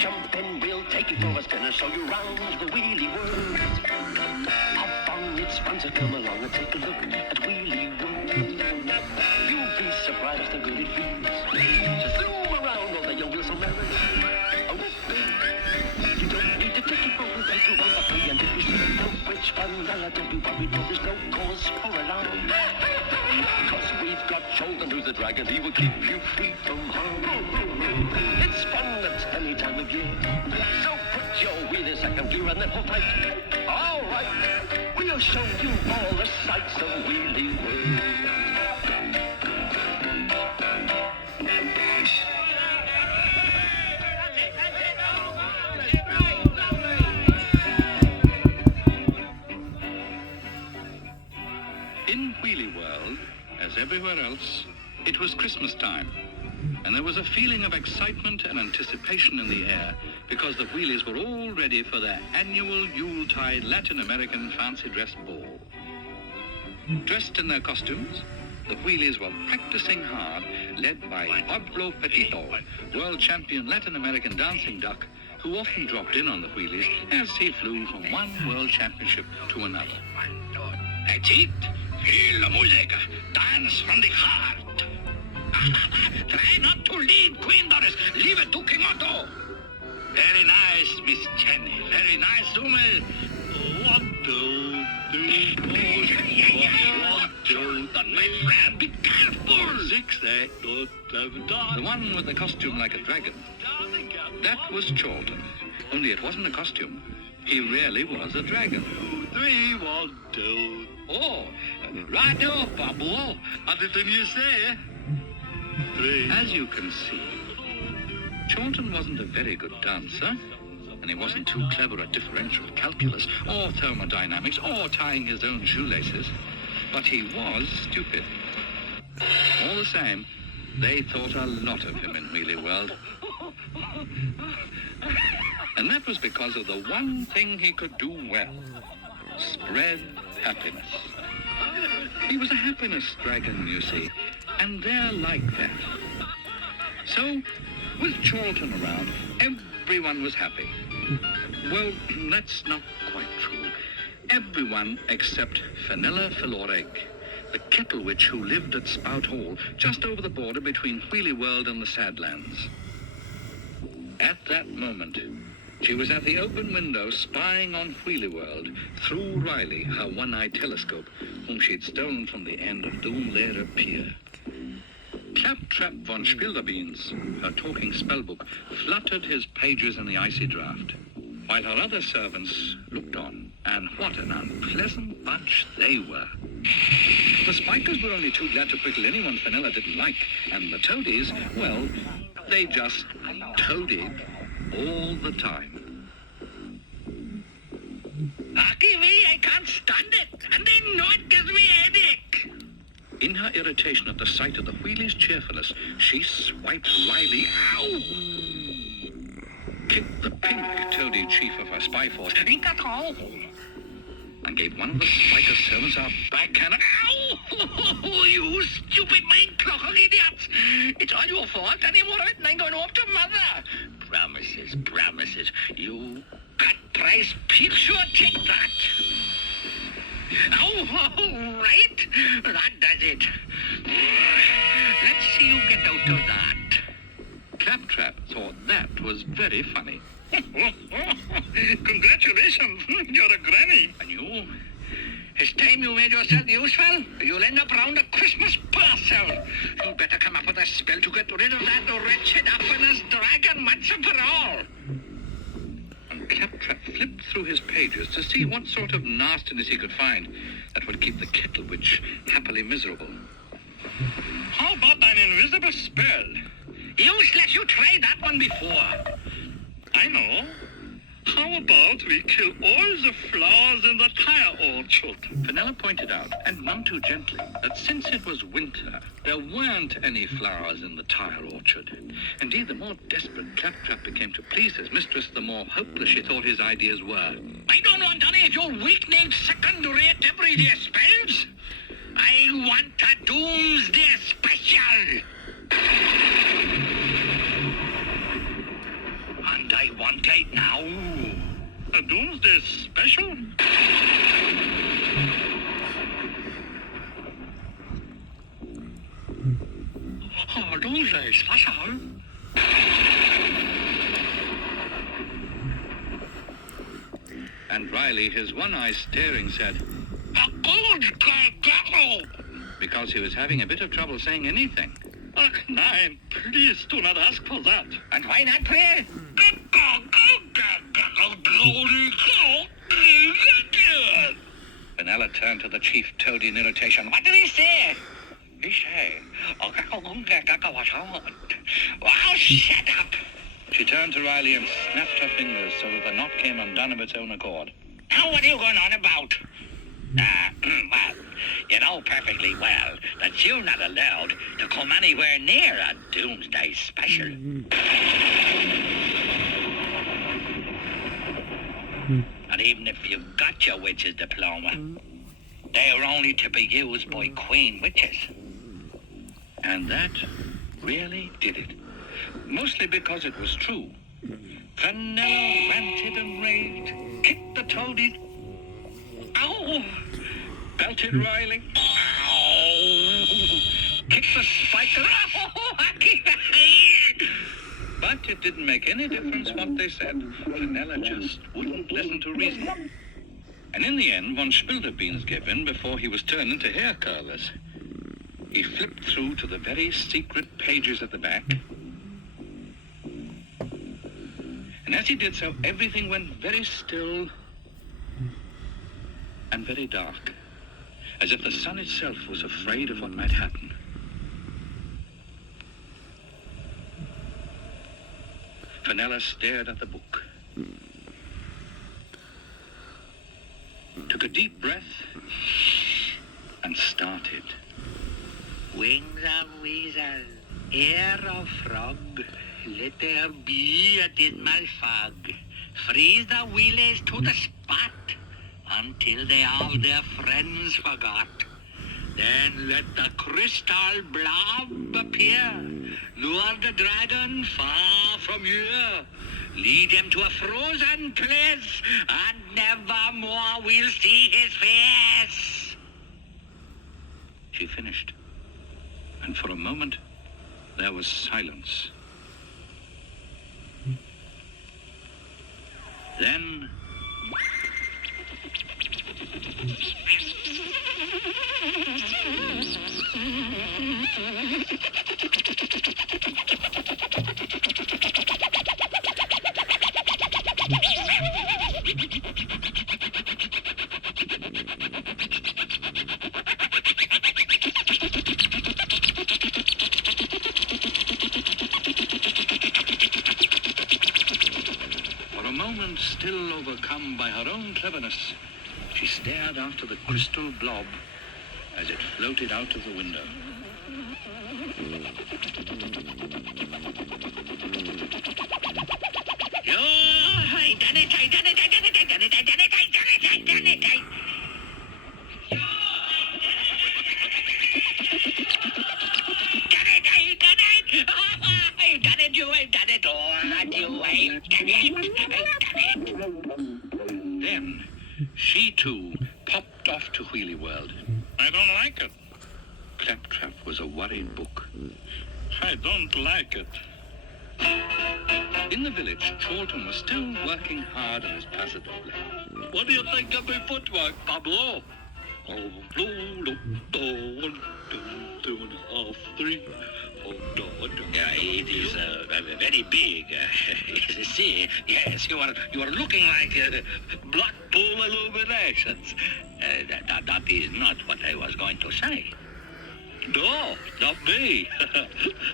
Jump in, we'll take you for a spin and show you round the wheelie world. Have fun, it's fun to come along and take a look at Wheelie World. You'll be surprised how good it feels to zoom around on the young wheels on merry. You don't need to take your phone and take you on for free. And if you see no which fun, don't be worried, no, there's no cause for alarm. Cause we've got Jolton, who's the dragon, he will keep you free from harm. It's fun at any time of year. So put your wheel in second gear and then hold tight. All right, we'll show you all the sights of Wheelie World. In Wheelie World, as everywhere else, it was Christmas time. And there was a feeling of excitement and anticipation in the air because the Wheelies were all ready for their annual Yuletide Latin American fancy dress ball. Dressed in their costumes, the Wheelies were practicing hard, led by Pablo Petito, world champion Latin American dancing duck, who often dropped in on the Wheelies as he flew from one world championship to another. That's it. Feel the music. Dance from the heart. Try not to lead, Queen Doris. Leave it to King Otto. Very nice, Miss Jenny. Very nice, Hummel. 1, 2, 3, 4, 1, 2, my friend, be careful. 6, 8, 7, The one with the costume like a dragon, that was Chorlton. Only it wasn't a costume. He really was a dragon. 3, 1, 2. Oh, Right up, Pablo. Anything you say? 3. as you can see, Chorlton wasn't a very good dancer, and he wasn't too clever at differential calculus, or thermodynamics, or tying his own shoelaces, but he was stupid. All the same, they thought a lot of him in Wheelie World. And that was because of the one thing he could do well: spread happiness. He was a happiness dragon, you see, and they're like that. So, with Chorlton around, everyone was happy. Well, that's not quite true. Everyone except Fenella Philoreg, the kettle witch who lived at Spout Hall, just over the border between Wheelie World and the Sadlands. At that moment, she was at the open window spying on Wheelie World through Riley, her one-eyed telescope, whom she'd stolen from the end of Doomlera Pier. Claptrap von Spilderbeans, her talking spellbook, fluttered his pages in the icy draft, while her other servants looked on, and what an unpleasant bunch they were. The Spikers were only too glad to prickle anyone Fenella didn't like, and the Toadies, well, they just toadied all the time. Lucky me, I can't stand it. And they know it gives me a headache. In her irritation at the sight of the Wheelies' cheerfulness, she swiped Riley, kicked the pink toady chief of her spy force, and gave one of the Spiker servants a backhand. Ow! You stupid mind-clocker idiots! It's all your fault. Any more of it and I'm going home to Mother. Promises, promises. You cut-price pig sure take that. Oh, right. That does it. Let's see you get out of that. Claptrap thought that was very funny. Congratulations. You're a granny. And you? It's time you made yourself useful. You'll end up round a Christmas parcel. You better come up with a spell to get rid of that wretched Apenas dragon once and for all. And Claptrap flipped through his pages to see what sort of nastiness he could find that would keep the kettle witch happily miserable. How about an invisible spell? Useless, you tried that one before. I know. How about we kill all the flowers in the tire orchard? Fenella pointed out, and none too gently, that since it was winter, there weren't any flowers in the tire orchard. Indeed, the more desperate Claptrap became to please his mistress, the more hopeless she thought his ideas were. I don't want any of your weak-named second-rate everyday spells. I want a doomsday special. Oh, don't race, what's all? And Riley, his one eye staring, said, because he was having a bit of trouble saying anything. Nein, please do not ask for that. And why not, pray? Vanilla turned to the chief toad in irritation. What did he say? He said, oh, shut up. She turned to Riley and snapped her fingers so that the knot came undone of its own accord. Now, what are you going on about? Well, you know perfectly well that you're not allowed to come anywhere near a Doomsday Special. And even if you got your witch's diploma, they are only to be used by queen witches. And that really did it. Mostly because it was true. Vanilla ranted and raved, kicked the toadies. Ow! Belted Riley. Ow! Kicked the spiker. But it didn't make any difference what they said. Vanilla just wouldn't listen to reason. And in the end, von Spilderbeans gave in before he was turned into hair curlers. He flipped through to the very secret pages at the back. And as he did so, everything went very still and very dark, as if the sun itself was afraid of what might happen. Fenella stared at the book, took a deep breath, and started. Wings of weasel, ear of frog, let there be a dismal fog. Freeze the wheelies to the spot until they all their friends forgot. Then let the crystal blob appear, lure the dragon far from here, lead him to a frozen place, and never more we'll see his face. She finished, and for a moment there was silence. Then still overcome by her own cleverness, she stared after the crystal blob as it floated out of the window. I done it. Then she too popped off to Wheelie World. I don't like it. Claptrap was a worried book. I don't like it. In the village, Charlton was still working hard on his pasodoble. What do you think of my footwork, Pablo? Oh, 1, 2, 2.5, 3. Oh, no. Yeah, it is very big. You see, yes, you are looking like Blackpool Illuminations. That is not what I was going to say. No, not me.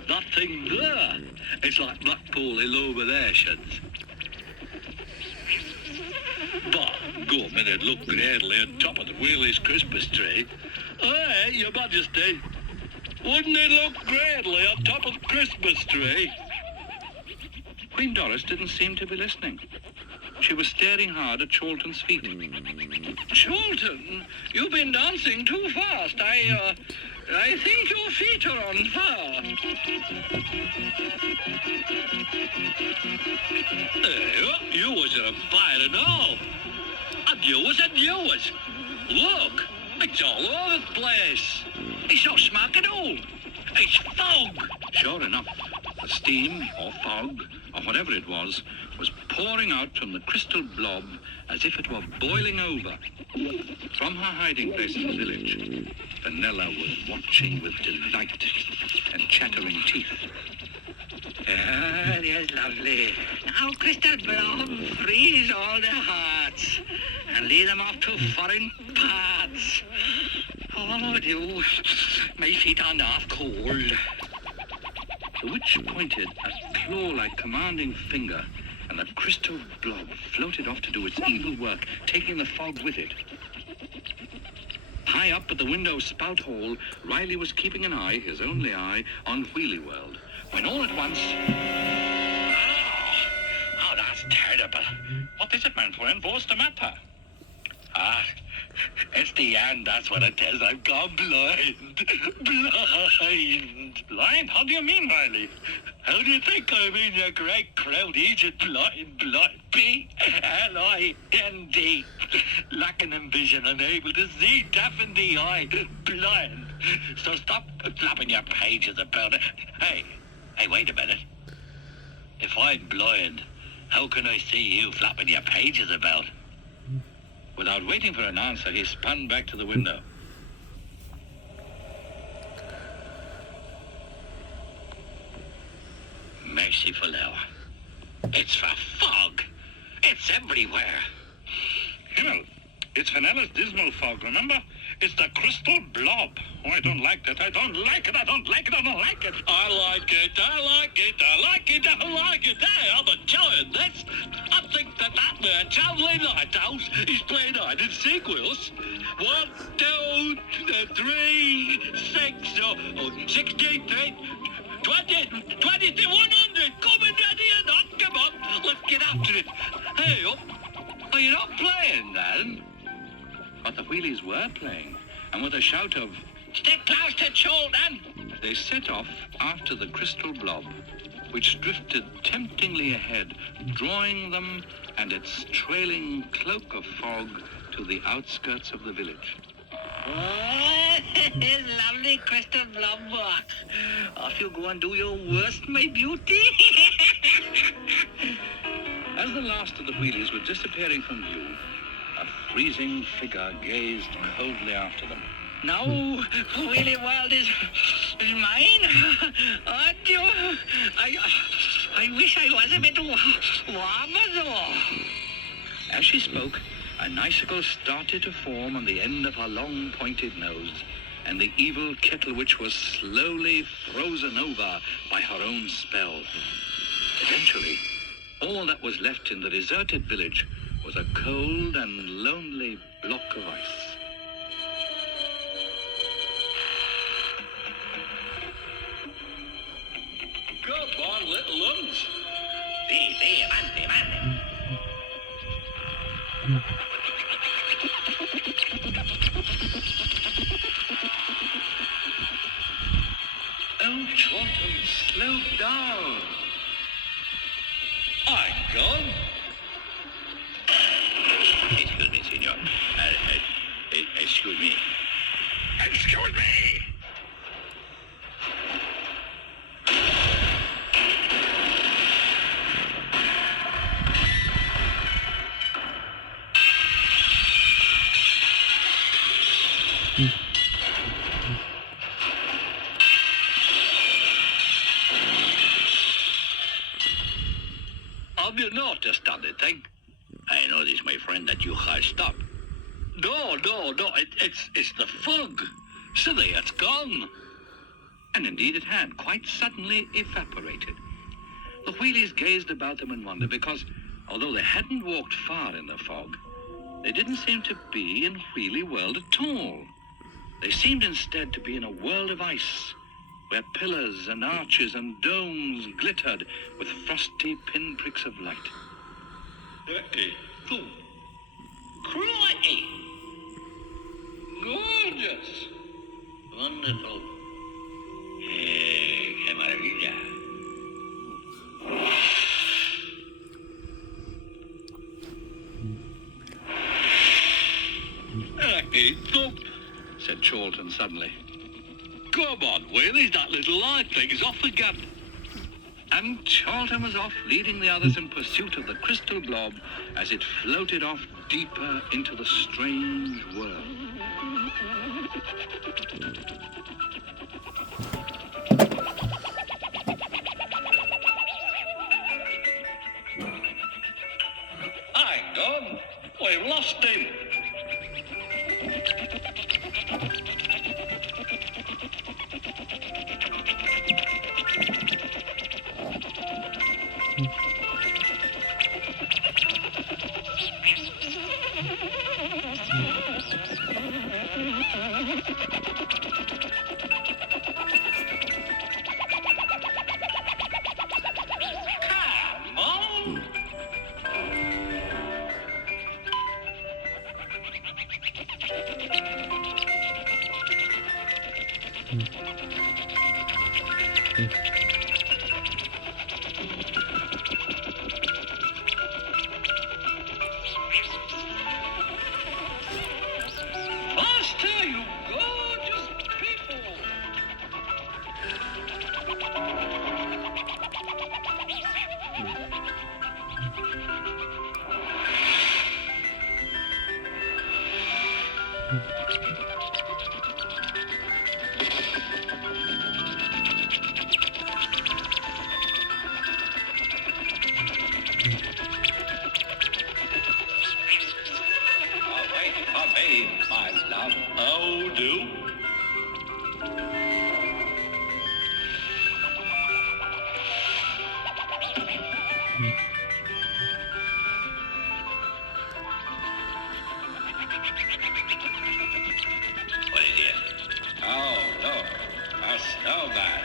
That thing there. It's like Blackpool Illuminations. But go a minute, look greatly on top of the Wheelie's Christmas tree. Hey, Your Majesty, wouldn't it look greatly on top of the Christmas tree? Queen Doris didn't seem to be listening. She was staring hard at Charlton's feet. Charlton, you've been dancing too fast. I think your feet are on fire. You wasn't on fire at all. And yours. Look, it's all over the place. It's no smoke at all. It's fog! Sure enough, the steam, or fog, or whatever it was pouring out from the crystal blob as if it were boiling over. From her hiding place in the village, Fenella was watching with delight and chattering teeth. Ah, that's lovely. Now, Crystal Blob, freeze all their hearts and lead them off to foreign parts. Oh, do. My feet are half cold. The witch pointed a claw-like commanding finger, and the crystal blob floated off to do its evil work, taking the fog with it. High up at the window spout hole, Riley was keeping an eye, his only eye, on Wheelie World, when all at once... Oh, that's terrible. What is it, man, friend? What's the matter? Ah, it's the end, that's what it is. I've gone blind. Blind. Blind? How do you mean, Riley? How do you think I mean, you great crowd agent? Blind. B-L-I-N-D. Lacking in vision, unable to see, deaf in the eye. Blind. So stop flapping your pages about it. Hey, wait a minute. If I'm blind, how can I see you flapping your pages about? Without waiting for an answer, he spun back to the window. Merciful hour. It's the fog. It's everywhere. Himmel, it's Fenella's dismal fog, remember? It's the crystal blob. Oh, I don't like that. I don't like it. I don't like it. I don't like it. I like it. Hey, I'm enjoying this. I think that man, Charlie Lighthouse, is playing hide and seek with us. 1, 2, 3, 6, 63, 20, 100. Come in, Daddy, and on. Come on. Let's get after it. Hey, are you not playing then? But the wheelies were playing, and with a shout of, Stick close to Chorlton. they set off after the crystal blob, which drifted temptingly ahead, drawing them and its trailing cloak of fog to the outskirts of the village. Oh, lovely crystal blob walk. Off you go and do your worst, my beauty. As the last of the wheelies were disappearing from view, a freezing figure gazed coldly after them. Now, Wheelie World is mine. Adieu. I wish I was a bit warmer, though. As she spoke, an icicle started to form on the end of her long pointed nose, and the evil kettle witch was slowly frozen over by her own spell. Eventually, all that was left in the deserted village was a cold and lonely block of ice. Come on, little ones. Avante. Oh, Chorlton, slow down. I'm gone. Excuse me, senor. Excuse me. Excuse me! Have you noticed anything? I noticed, my friend, that you have stopped. No, it's the fog. So it's gone. And indeed it had quite suddenly evaporated. The wheelies gazed about them in wonder because, although they hadn't walked far in the fog, they didn't seem to be in Wheelie World at all. They seemed instead to be in a world of ice, where pillars and arches and domes glittered with frosty pinpricks of light. Crikey! Gorgeous! Wonderful. Que maravilla. Said Chorlton suddenly. Come on, Wheelies, that little light thing's off again. And Charlton was off, leading the others in pursuit of the crystal blob as it floated off deeper into the strange world. Hang on, we've lost him. Come on. Faster, you gorgeous people! Wait for me, my love. Oh, do? What is it? Oh, look, a snowman.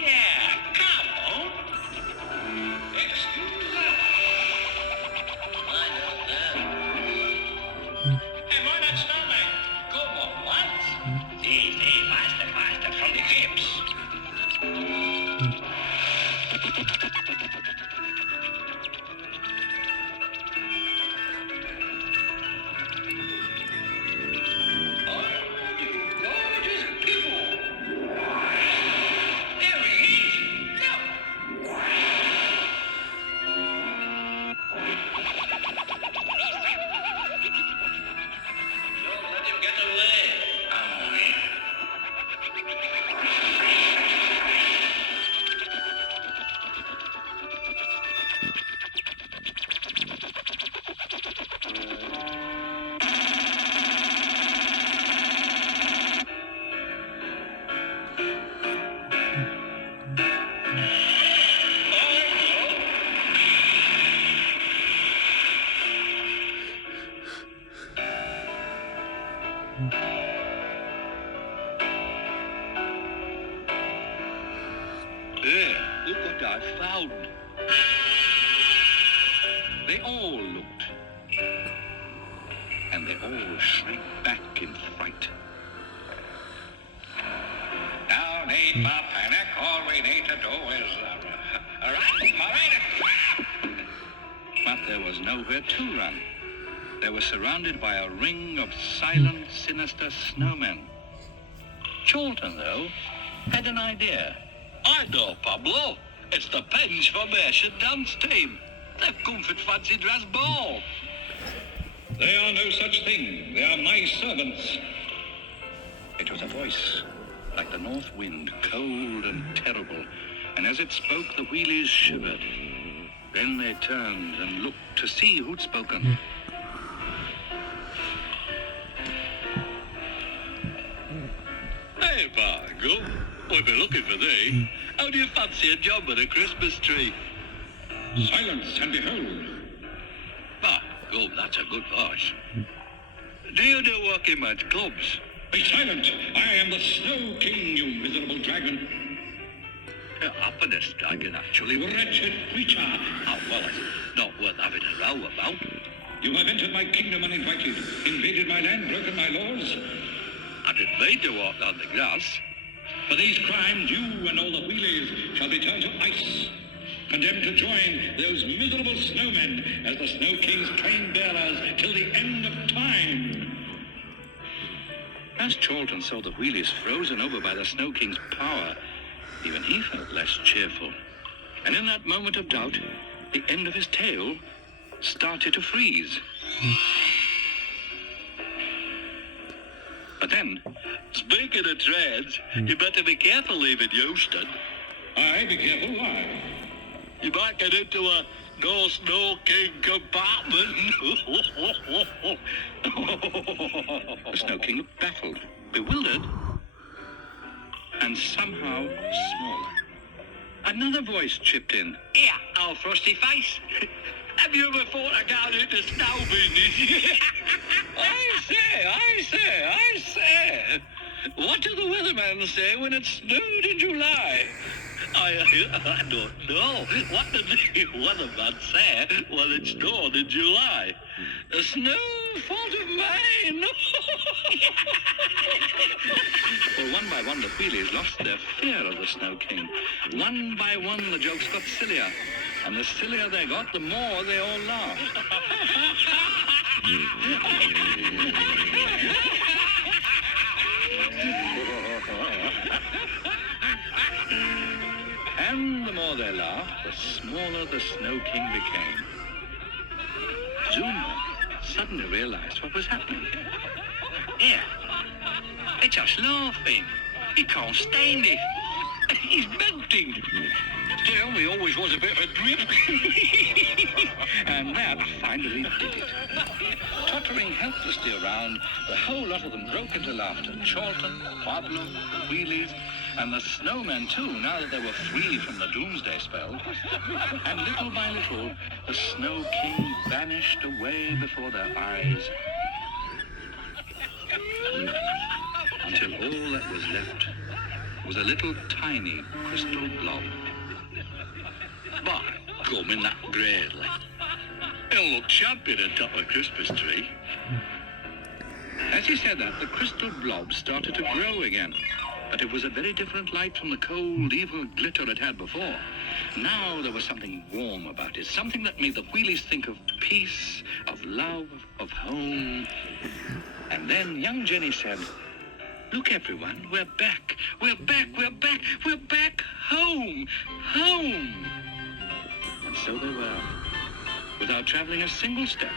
Yeah, come on. Excuse us. I don't know. Hey, why not snowman? Come on, once. See, faster, faster from the hips. Oh, you gorgeous people. There he is. Look. Don't let him get away. There, look what I found. They all looked. And they all shrank back in fright. No need for panic. All we need to do is run for it. But there was nowhere to run. They were surrounded by a ring of silent, sinister snowmen. Charlton, though, had an idea. I know, Pablo. It's the Pens Formation dance team. They've come for fancy dress ball. They are no such thing. They are my servants. It was a voice, like the north wind, cold and terrible. And as it spoke, the wheelies shivered. Then they turned and looked to see who'd spoken. Hey, Fargo. We've been looking for thee. How do you fancy a job with a Christmas tree? Silence and behold. Ah, good, that's a good voice. Do you do working men's clubs? Be silent. I am the Snow King, you miserable dragon. A happiness dragon, actually. Wretched creature. Oh, well, it's not worth having a row about. You have entered my kingdom uninvited, invaded my land, broken my laws. I didn't mean to walk on the grass. For these crimes, you and all the wheelies shall be turned to ice, condemned to join those miserable snowmen as the Snow King's train bearers till the end of time. As Chorlton saw the wheelies frozen over by the Snow King's power, even he felt less cheerful. And in that moment of doubt, the end of his tail started to freeze. But then, speaking of trains, you better be careful leaving Euston. Aye, be careful, why? You might get into a no Snow King compartment. The Snow King looked baffled, bewildered, and somehow smaller. Another voice chipped in. Here, old frosty face. Have you ever thought of going into snow business? I say. What do the weatherman say when it snowed in July? I don't know. What did the weatherman say when it snowed in July? The snowfall of mine. Well, one by one, the wheelies lost their fear of the Snow King. One by one, the jokes got sillier. And the sillier they got, the more they all laughed. And the more they laughed, the smaller the Snow King became. Zuma suddenly realized what was happening. Here, they're just laughing. He can't stand it. He's melting. Still, he always was a bit of a drip. And that finally did it. Tottering helplessly around, the whole lot of them broke into laughter. Chorlton, Pablo, the wheelies, and the snowmen too, now that they were free from the doomsday spell. And little by little, the Snow King vanished away before their eyes. Until all that was left was a little tiny crystal blob. By coming that greatly. He'll look champion atop a Christmas tree. As he said that, the crystal blob started to grow again. But it was a very different light from the cold, evil glitter it had before. Now there was something warm about it, something that made the wheelies think of peace, of love, of home. And then young Jenny said, "Look, everyone, we're back. We're back. We're back. We're back home. Home." And so they were. Without traveling a single step,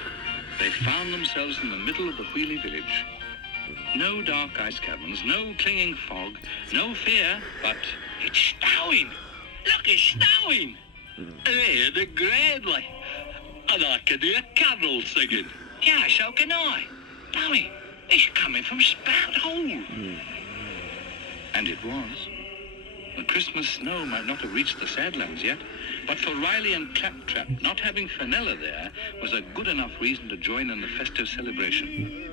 they found themselves in the middle of the wheelie village. No dark ice caverns, no clinging fog, no fear, but It's snowing. Look, it's snowing. hey, the Gradley. And I can hear carols singing. Yeah, so can I. Tommy, it's coming from Spout Hole. And it was. The Christmas snow might not have reached the Sadlands yet, but for Riley and Claptrap, not having Fenella there was a good enough reason to join in the festive celebration.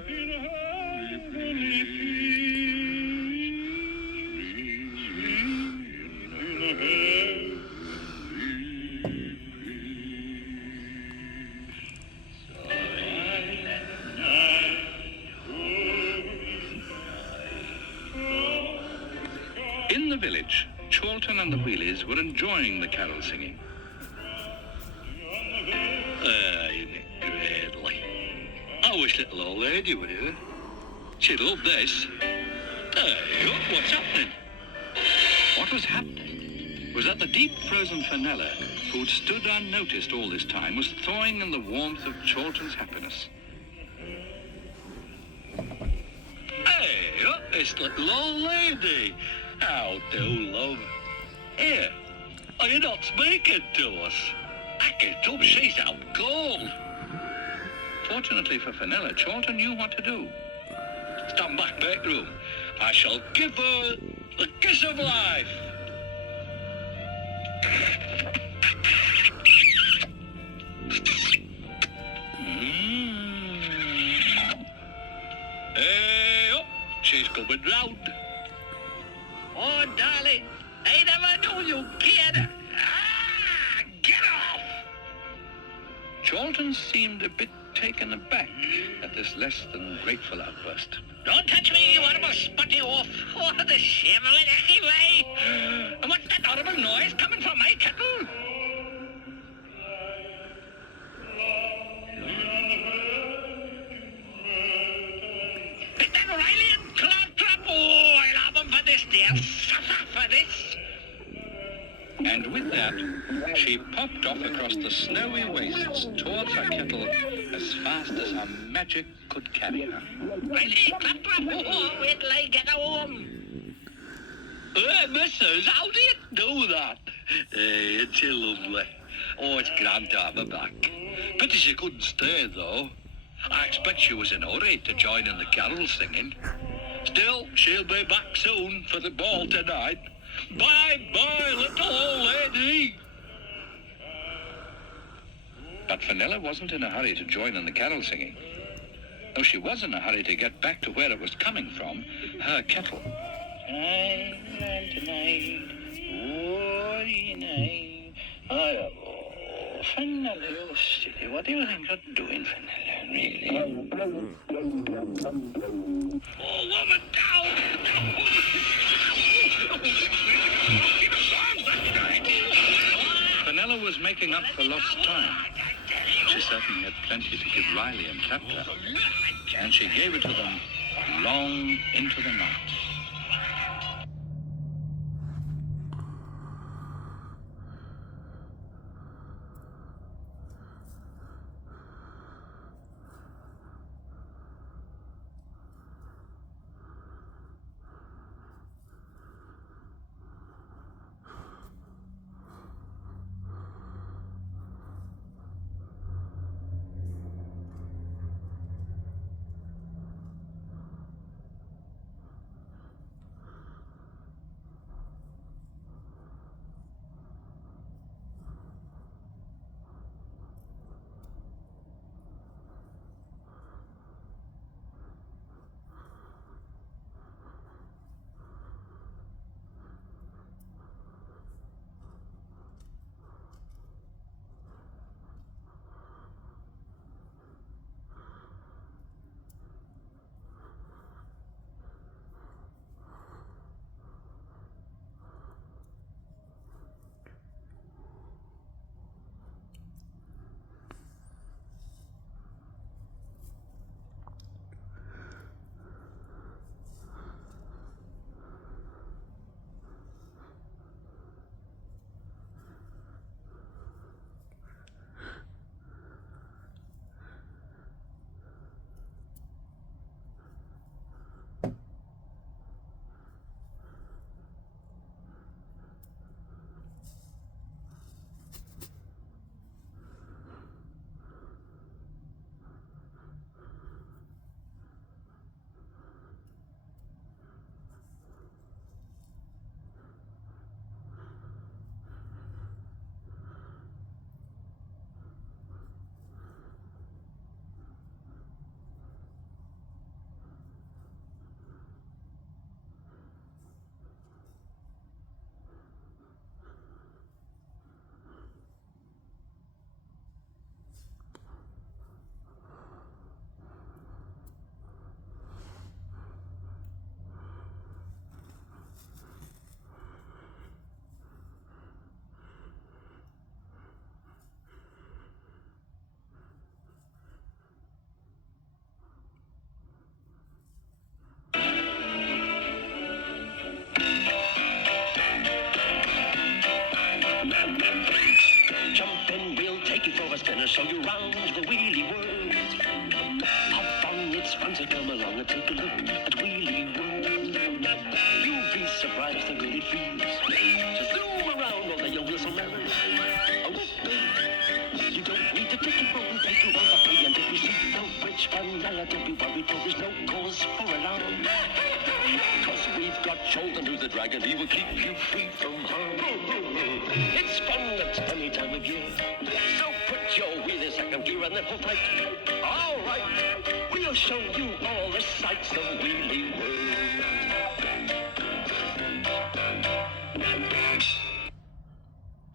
In the village, Chorlton and the wheelies were enjoying the carol singing. Isn't it greatly? I wish little old lady were here. She'd love this. Hey, look, what's happening? What was happening was that the deep frozen Fenella, who'd stood unnoticed all this time, was thawing in the warmth of Chorlton's happiness. Hey, look, it's little old lady. How do, love? Here, are you not speaking to us? I can tell she's out cold. Fortunately for Fenella, Chorlton knew what to do. Stand back, bedroom. I shall give her the kiss of life. Hey, up, she's coming round. Oh, darling, I never knew you cared. Ah, get off. Chorlton seemed a bit taken aback at this less than grateful outburst. Don't touch me, you horrible spotty oaf. Oh, the shame of it anyway. And what's that horrible noise coming from my kettle? Is that Riley and Clodtrap? Oh, I'll have him for this, dear. Suffer for this. And with that, she popped off across the snowy wastes towards her kettle as fast as her magic could carry her. Riley, Clodtrap, oh, wait till I get home. Missus, how do you do that? It's lovely. Oh, it's grand to have her back. Pity she couldn't stay, though. I expect she was in a hurry to join in the carol singing. Still, she'll be back soon for the ball tonight. Bye-bye, little old lady. But Fenella wasn't in a hurry to join in the carol singing. Though she was in a hurry to get back to where it was coming from, her kettle. Tonight, oh, Fenella, you silly. What do you think you're doing, Fenella, really? Oh, woman, down! Fenella was making up for lost time. She certainly had plenty to give Riley and Claptrap, and she gave it to them long into the night. Show you round the wheelie world. Have fun, it's fun to come along and take a look at Wheelie World. You'll be surprised at what it feels to zoom around all the young little melons. Oh, wait, you don't need to take your phone, take you on the free, and if you see no rich Fenella, don't be worried, for there's no cause for alarm. Cause we've got Chorlton, who's the dragon, he will keep you free from harm. It's fun at any time of year, so put your wheel in second gear and then hold tight. All right, we'll show you all the sights of Wheelie World.